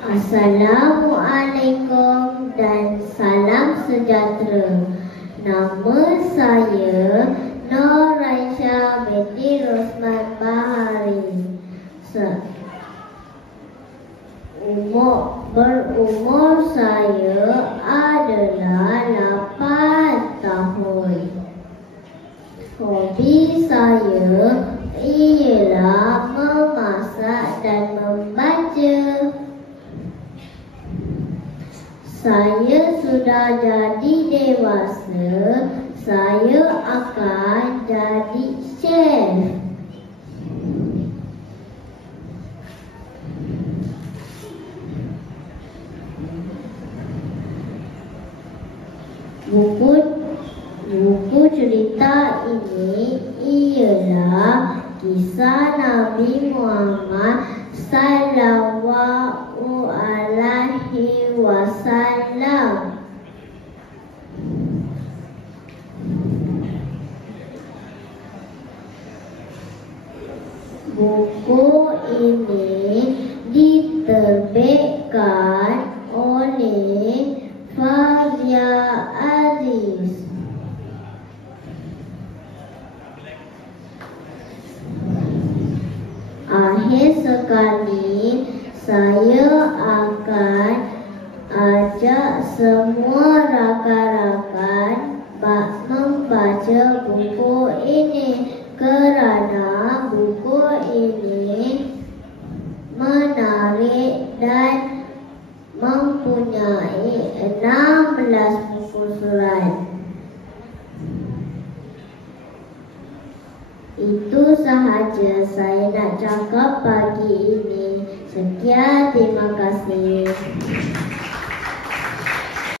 Assalamualaikum dan salam sejahtera. Nama saya Nur Raisha binti Rosman Bahari. Berumur saya adalah 8 tahun. Hobi saya ialah memasak dan membaca. Saya sudah jadi dewasa, saya akan jadi chef. Buku cerita ini ialah kisah Nabi Muhammad sallallahu alaihi wasallam. Buku ini diterbitkan oleh Fazia Aziz. Akhir sekali, saya akan ajak semua rakan-rakan membaca buku ini kerana buku ini menarik dan mempunyai 16 buku surat. Itu sahaja saya nak cakap pagi ini. Sekian, terima kasih.